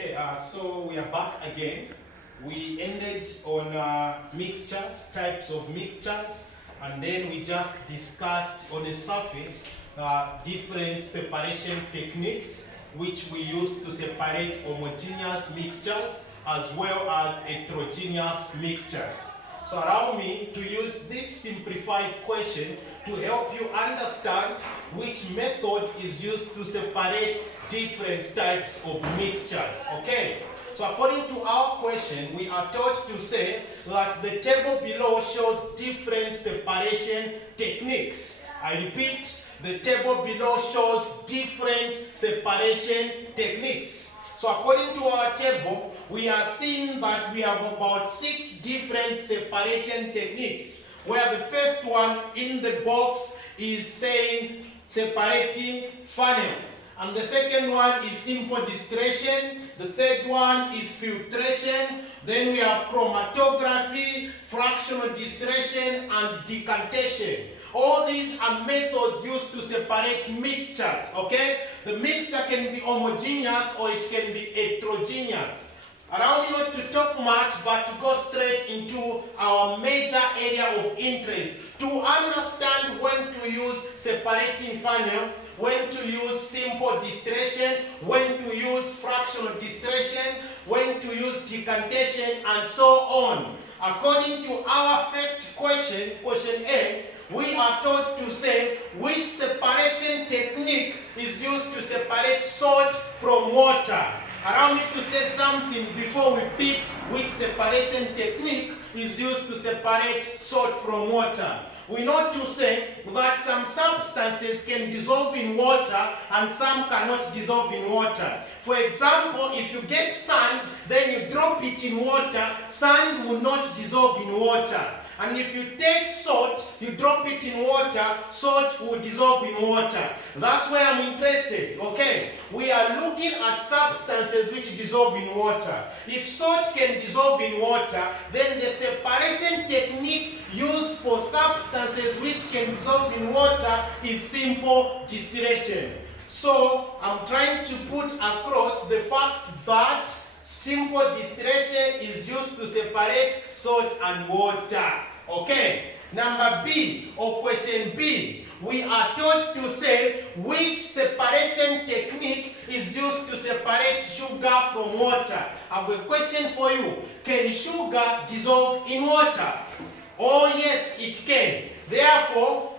Okay, so we are back again. We ended on mixtures, types of mixtures, and then we just discussed on the surface different separation techniques which we use to separate homogeneous mixtures as well as heterogeneous mixtures. So allow me to use this simplified question to help you understand which method is used to separate different types of mixtures. Okay? So according to our question, we are taught to say that the table below shows different separation techniques. I repeat, the table below shows different separation techniques. So according to our table, we are seeing that we have about 6 different separation techniques, where the first one in the box is saying separating funnel. And the second one is simple distillation. The third one is filtration. Then we have chromatography, fractional distillation, and decantation. All these are methods used to separate mixtures, okay? The mixture can be homogeneous or it can be heterogeneous. Allow me not to talk much, but to go straight into our major area of interest. To understand when to use separating funnel, when to use simple distillation, when to use fractional distillation, when to use decantation, and so on. According to our first question, question A, we are taught to say which separation technique is used to separate salt from water. Allow me to say something before we pick which separation technique is used to separate salt from water. We know to say that some substances can dissolve in water and some cannot dissolve in water. For example, if you get sand, then you drop it in water, sand will not dissolve in water. And if you take salt, you drop it in water, salt will dissolve in water. That's where I'm interested, okay? We are looking at substances which dissolve in water. If salt can dissolve in water, then the separation technique used for substances which can dissolve in water is simple distillation. So, I'm trying to put across the fact that simple distillation is used to separate salt and water. Okay, number B, or question B, we are taught to say which separation technique is used to separate sugar from water. I have a question for you. Can sugar dissolve in water? Oh yes, it can. Therefore,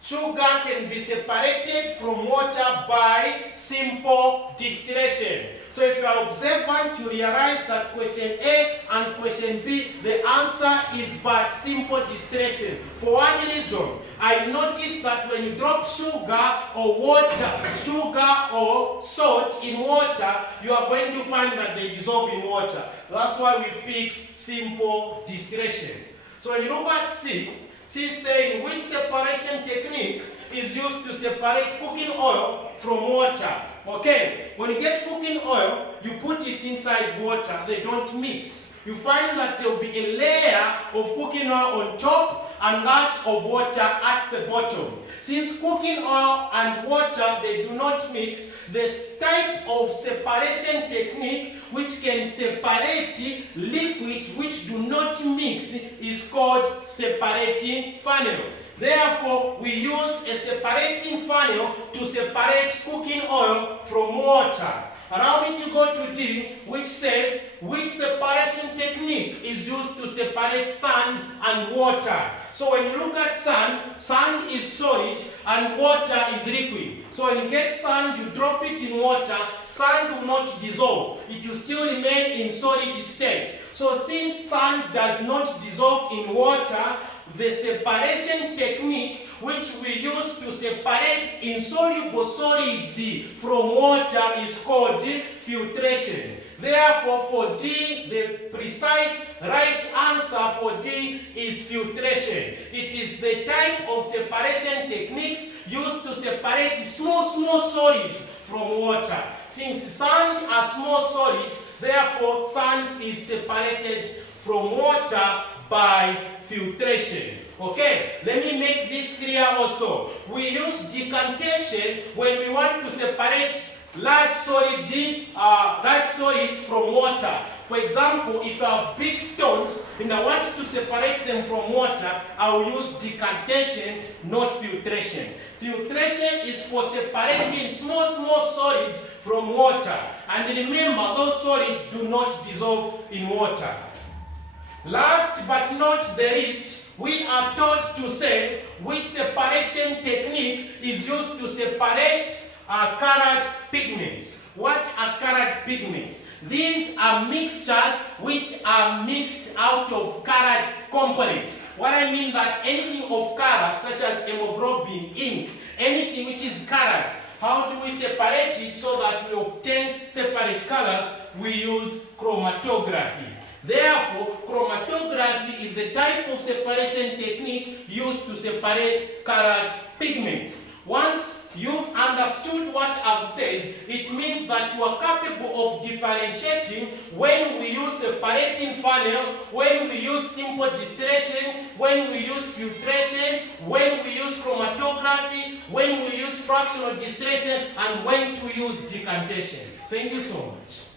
sugar can be separated from water by simple distillation. So if you are observant, you realize that question A and question B, the answer is but simple distillation. For one reason, I noticed that when you drop sugar or water, sugar or salt in water, you are going to find that they dissolve in water. That's why we picked simple distillation. So when you look at C, C is saying which separation technique is used to separate cooking oil from water. Okay, when you get cooking oil, you put it inside water, they don't mix. You find that there will be a layer of cooking oil on top and that of water at the bottom. Since cooking oil and water, they do not mix, this type of separation technique which can separate liquids which do not mix is called separating funnel. Therefore, we use a separating funnel to separate cooking oil from water. Allow me to go to D, which says which separation technique is used to separate sand and water. So when you look at sand, sand is solid and water is liquid. So when you get sand, you drop it in water, sand will not dissolve. It will still remain in solid state. So since sand does not dissolve in water, the separation technique which we use to separate insoluble solids from water is called filtration. Therefore, for D, the precise right answer for D is filtration. It is the type of separation techniques used to separate small solids from water. Since sand are small solids, therefore sand is separated from water by filtration. Okay, let me make this clear also. We use decantation when we want to separate large solid solids from water. For example, if I have big stones and I want to separate them from water, I will use decantation, not filtration. Filtration is for separating small solids from water. And remember, those solids do not dissolve in water. Last but not the least, we are taught to say which separation technique is used to separate colored pigments. What are colored pigments? These are mixtures which are mixed out of colored components. What I mean that anything of color, such as hemoglobin, ink, anything which is colored, how do we separate it so that we obtain separate colors? We use chromatography. Therefore, chromatography is a type of separation technique used to separate colored pigments. Once you've understood what I've said, it means that you are capable of differentiating when we use separating funnel, when we use simple distillation, when we use filtration, when we use chromatography, when we use fractional distillation, and when to use decantation. Thank you so much.